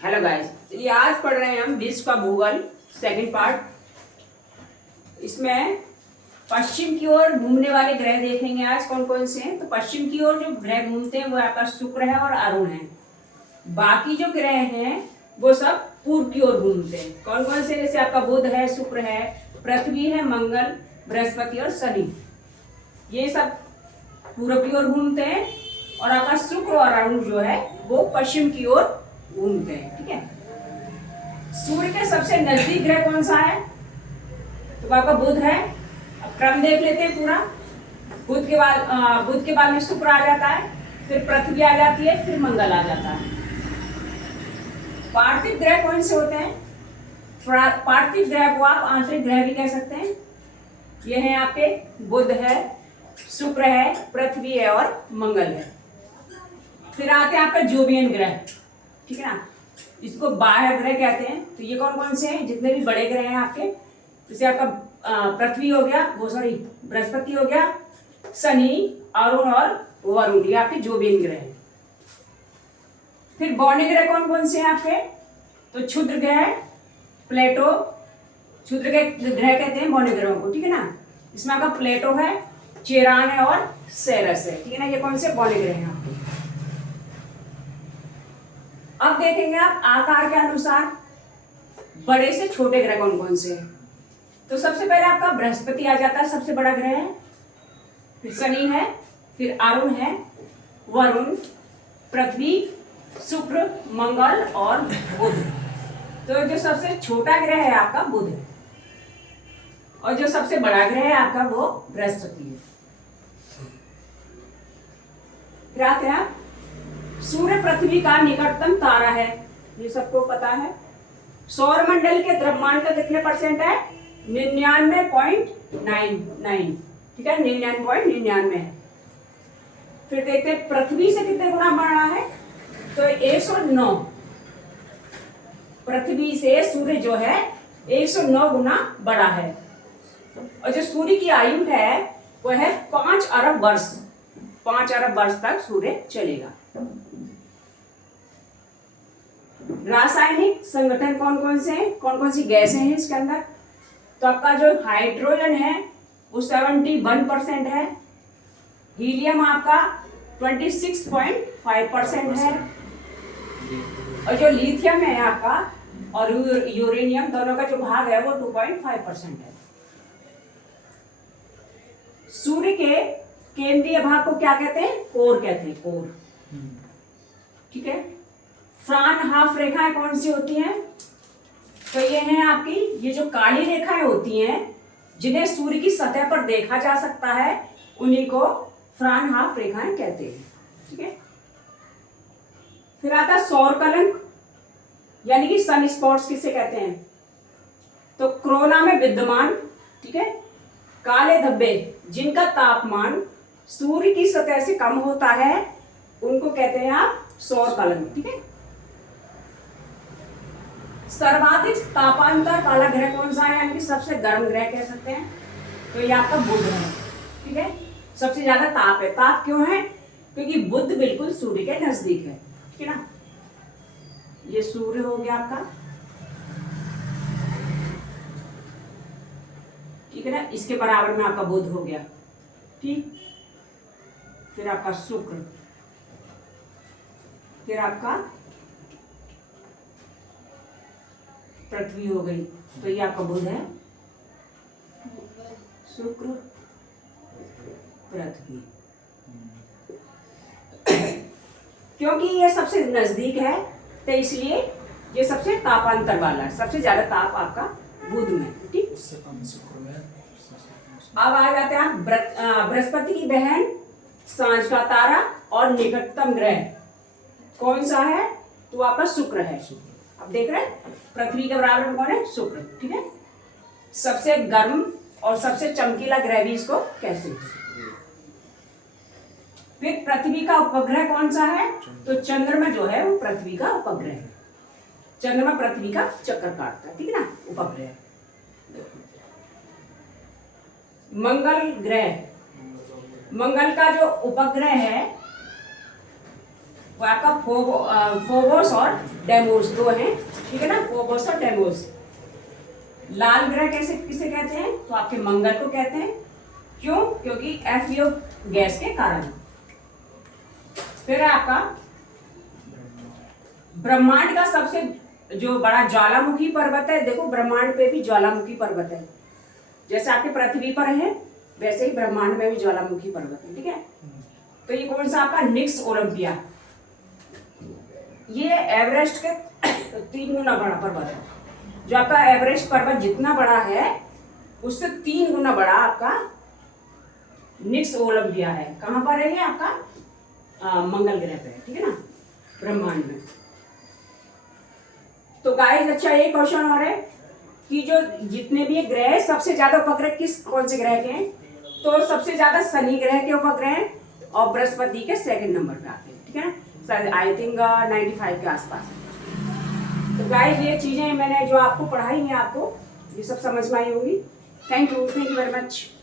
Hello guys, चलिए आज पढ़ रहे हैं हम विश्व का भूगोल सेकंड पार्ट। इसमें पश्चिम की ओर घूमने वाले ग्रह देखेंगे आज कौन कौन से हैं। तो पश्चिम की ओर जो ग्रह घूमते हैं वो आपका शुक्र है और अरुण है। बाकी जो ग्रह हैं वो सब पूर्व की ओर घूमते हैं। कौन कौन से? जैसे आपका बुध है, शुक्र है, पृथ्वी है, मंगल, बृहस्पति और शनि, ये सब पूर्व की ओर घूमते हैं। और आपका शुक्र और अरुण जो है वो पश्चिम की ओर घूमते हैं। ठीक है। सूर्य के सबसे नजदीक ग्रह कौन सा है? तो आपका बुध है। अब क्रम देख लेते हैं पूरा। बुध के बाद में शुक्र आ जाता है, फिर पृथ्वी आ जाती है, फिर मंगल आ जाता है। पार्थिव ग्रह कौन से होते हैं? पार्थिव ग्रह को आप आंतरिक ग्रह भी कह सकते हैं। ये है आपके बुध है, शुक्र है, पृथ्वी है और मंगल है। फिर आते हैं आपका जोवियन ग्रह, ठीक है ना, इसको बाह्य ग्रह कहते हैं। तो ये कौन कौन से हैं? जितने भी बड़े ग्रह हैं आपके, जैसे आपका पृथ्वी हो गया, वो सॉरी बृहस्पति हो गया, शनि, अरुण और वरुण, ये आपके जोवियन ग्रह हैं। फिर बौने ग्रह कौन कौन से हैं आपके? तो क्षुद्र ग्रह, प्लेटो, क्षुद्र ग्रह कहते हैं बौने ग्रहों को, ठीक है ना। इसमें आपका प्लेटो है, चेरान है और सेरस है, ठीक है ना। ये कौन से बौने ग्रह हैं आपके। अब देखेंगे आप आकार के अनुसार बड़े से छोटे ग्रह कौन कौन से हैं। तो सबसे पहले आपका बृहस्पति आ जाता है, सबसे बड़ा ग्रह है। फिर शनि है, फिर अरुण है, वरुण, पृथ्वी, शुक्र, मंगल और बुध। तो जो सबसे छोटा ग्रह है आपका बुध है, और जो सबसे बड़ा ग्रह है आपका वो बृहस्पति है। फिर आते हैं आप, सूर्य पृथ्वी का निकटतम तारा है, ये सबको पता है। सौर मंडल के द्रव्यमान का कितने परसेंट है? 99.99, ठीक है, 99.99 है। फिर देखते हैं पृथ्वी से कितने गुना बड़ा है। तो 109, पृथ्वी से सूर्य जो है 109 गुना बड़ा है। और जो सूर्य की आयु है वो है 5 अरब वर्ष, 5 अरब वर्ष तक सूर्य चलेगा। रासायनिक संगठन कौन कौन से हैं, कौन कौन सी गैसें हैं इसके अंदर? तो आपका जो हाइड्रोजन है वो 71% है, हीलियम आपका 26.5% है, और जो लिथियम है आपका और यूरेनियम दोनों का जो भाग है वो 2.5% है। सूर्य के केंद्रीय भाग को क्या कहते हैं? कोर कहते हैं, कोर, ठीक है। फ्रानहाफ रेखाएं कौन सी होती हैं? तो ये हैं आपकी, ये जो काली रेखाएं होती हैं जिन्हें सूर्य की सतह पर देखा जा सकता है, उन्हीं को फ्रानहाफ रेखाएं कहते हैं, ठीक है। फिर आता है सौर कलंक, यानी कि सन स्पॉट्स किसे कहते हैं? तो कोरोना में विद्यमान, ठीक है, काले धब्बे जिनका तापमान सूर्य की सतह से कम होता है उनको कहते हैं आप सौर कलंक, ठीक है। सर्वाधिक तापांतर वाला ग्रह कौन सा है, यानी कि सबसे गर्म ग्रह कह सकते हैं? तो ये आपका बुध है, ठीक है। सबसे ज्यादा ताप है। ताप क्यों है? क्योंकि बुध बिल्कुल सूर्य के नजदीक है, ठीक है ना। ये सूर्य हो गया आपका, ठीक है ना, इसके बराबर में आपका बुध हो गया, ठीक। फिर आपका शुक्र, फिर आपका पृथ्वी हो गई। तो ये आपका बुध है, शुक्र, पृथ्वी। क्योंकि ये सबसे नजदीक है तो इसलिए ये सबसे तापांतर वाला है, सबसे ज्यादा ताप आपका बुध में, ठीक। अब आ जाते हैं आप बृहस्पति की बहन, सांझ का तारा और निकटतम ग्रह कौन सा है? तो आपका शुक्र है। अब देख रहे हैं पृथ्वी के बराबर में कौन है? शुक्र, ठीक है। सबसे गर्म और सबसे चमकीला ग्रह भी इसको कहते हैं। फिर पृथ्वी का उपग्रह कौन सा है? तो चंद्रमा जो है वो पृथ्वी का उपग्रह है। चंद्रमा पृथ्वी का चक्कर काटता है, ठीक है ना, उपग्रह। मंगल ग्रह, मंगल का जो उपग्रह है वो आपका फोबोस और डेमोस दो हैं, ठीक है ना, फोबोस और डेमोस। लाल ग्रह कैसे किसे कहते हैं, तो आपके मंगल को कहते हैं। क्यों? क्योंकि FeO गैस के कारण। फिर है आपका ब्रह्मांड का सबसे जो बड़ा ज्वालामुखी पर्वत है, देखो ब्रह्मांड पे भी ज्वालामुखी पर्वत है, जैसे आपके पृथ्वी पर है वैसे ही ब्रह्मांड में भी ज्वालामुखी पर्वत है, ठीक है। तो ये कौन सा आपका निक्स ओलंपिया, ये एवरेस्ट के 3 गुना बड़ा पर्वत है। जो आपका एवरेस्ट पर्वत जितना बड़ा है उससे 3 गुना बड़ा आपका निक्स ओलंपिया है। कहाँ पर है ये आपका मंगल ग्रह पे है, ठीक है ना, ब्रह्मांड में। तो गाइस अच्छा एक क्वेश्चन और है कि जो जितने भी ग्रह है सबसे ज्यादा उपग्रह कौन से ग्रह के हैं, तो सबसे ज्यादा शनि ग्रह के उपग्रह हैं और बृहस्पति के 2nd नंबर पे आते हैं, ठीक है ना, आई थिंक 95 के आसपास। तो गाइस ये चीजें मैंने जो आपको पढ़ाई है आपको ये सब समझ में आई होगी। Thank you very much.